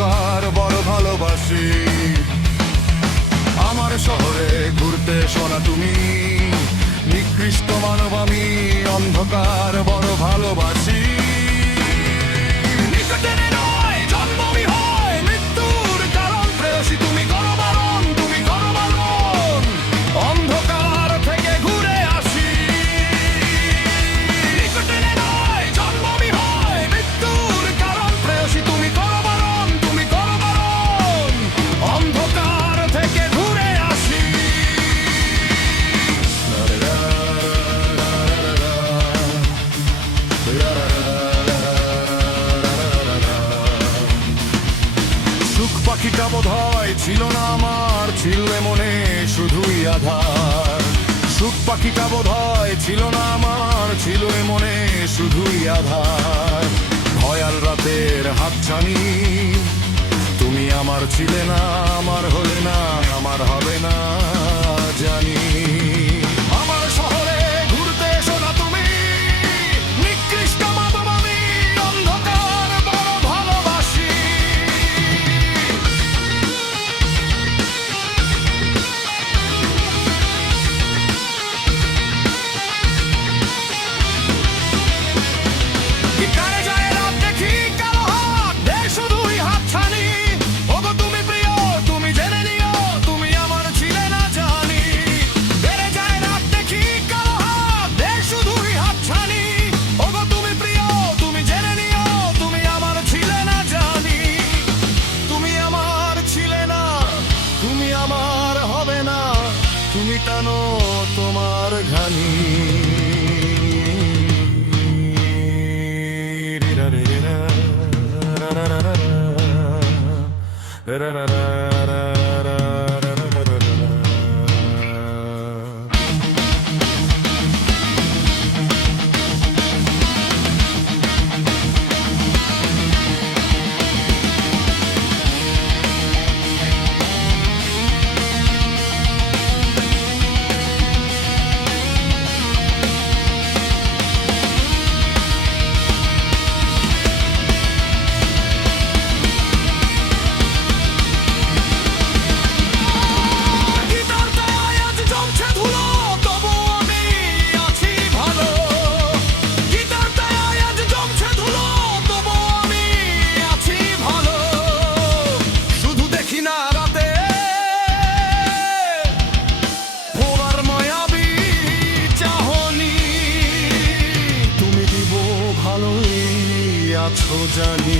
অন্ধকার বড় ভালোবাসি। আমার শহরে ঘুরতে শোনা তুমি, নিকৃষ্ট মানব আমি, অন্ধকার বড় ভালোবাসি। নিকটে নয় জন্মই হয় মৃত্যুর কারণ, প্রেয়সী তুমি করো বারণ, তুমি করো বারণ, অন্ধকার থেকে ঘুরে আসি। নিকটে নয় জন্মই হয় মৃত্যুর কারণ, প্রেয়সী তুমি করো বারণ, তুমি করো বারণ, অন্ধকার থেকে ঘুরে আসি। সুখ পাখিটা বোধহয় ছিল না আমার, ছিল মনে শুধুই আধার। সুখ পাখিটা বোধহয় ছিল না আমার, ছিল মনে শুধুই আধার। ভয়াল রাতের হাতছানি তুমি আমার ছিলে না, আমার হলে না, আমার হবে না জানি। আমার শহরে ঘুরতে এসো না তুমি, নিকৃষ্ট মানব আমি, অন্ধকার বড় ভালোবাসি। কানে যায় রাত দেখি কালো হাত, দেয় শুধুই হাতছানি। ওগো তুমি প্রিয়, তুমি জেনে নিও, তুমি আমার ছিলে না জানি। বেড়ে যায় রাত দেখি কালো হাত, দেয় শুধুই হাতছানি। ওগো তুমি প্রিয়, তুমি জেনে নিও, তুমি আমার ছিলে না জানি। তুমি আমার ছিলে না, তুমি আমার হবে না, তুমি টানো তোমার ঘানি। জানি